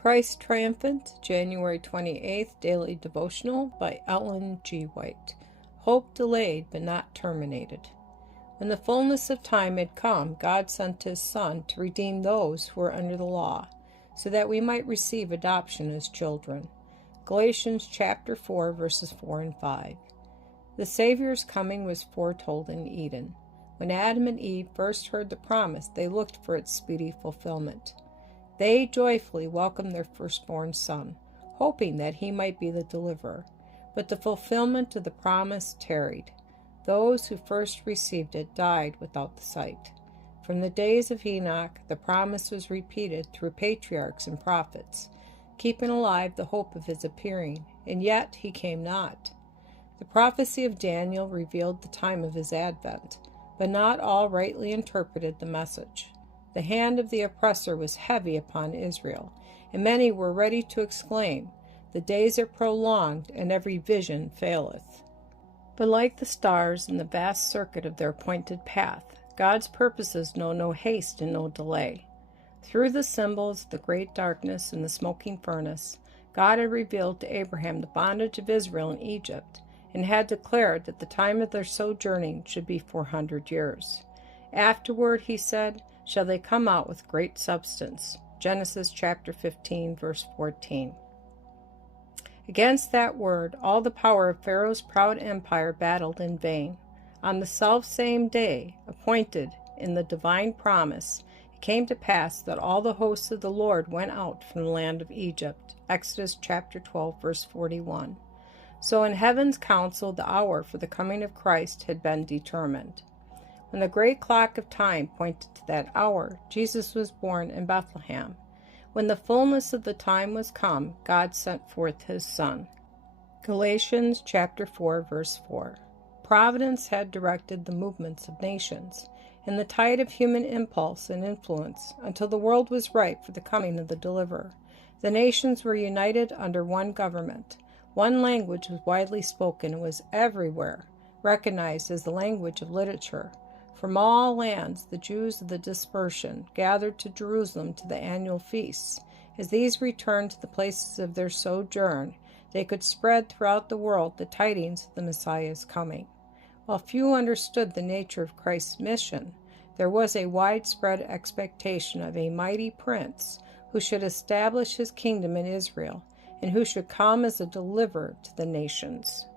Christ Triumphant, January 28th, Daily Devotional by Ellen G. White. Hope delayed but not terminated. When the fullness of time had come, God sent His Son to redeem those who were under the law, so that we might receive adoption as children. Galatians chapter 4, verses 4 and 5. The Savior's coming was foretold in Eden. When Adam and Eve first heard the promise, they looked for its speedy fulfillment. They joyfully welcomed their firstborn son, hoping that he might be the deliverer. But the fulfillment of the promise tarried. Those who first received it died without the sight. From the days of Enoch, the promise was repeated through patriarchs and prophets, keeping alive the hope of his appearing, and yet he came not. The prophecy of Daniel revealed the time of his advent, but not all rightly interpreted the message. The hand of the oppressor was heavy upon Israel, and many were ready to exclaim, "The days are prolonged, and every vision faileth." But like the stars in the vast circuit of their appointed path, God's purposes know no haste and no delay. Through the symbols, the great darkness, and the smoking furnace, God had revealed to Abraham the bondage of Israel in Egypt, and had declared that the time of their sojourning should be 400 years. Afterward, he said, shall they come out with great substance. Genesis chapter 15, verse 14. Against that word, all the power of Pharaoh's proud empire battled in vain. On the selfsame day, appointed in the divine promise, it came to pass that all the hosts of the Lord went out from the land of Egypt. Exodus chapter 12, verse 41. So in heaven's council, the hour for the coming of Christ had been determined. When the great clock of time pointed to that hour, Jesus was born in Bethlehem. When the fullness of the time was come, God sent forth His Son. Galatians chapter 4, verse 4. Providence had directed the movements of nations, and the tide of human impulse and influence, until the world was ripe for the coming of the Deliverer. The nations were united under one government. One language was widely spoken and was everywhere recognized as the language of literature. From all lands, the Jews of the dispersion gathered to Jerusalem to the annual feasts. As these returned to the places of their sojourn, they could spread throughout the world the tidings of the Messiah's coming. While few understood the nature of Christ's mission, there was a widespread expectation of a mighty prince who should establish his kingdom in Israel, and who should come as a deliverer to the nations.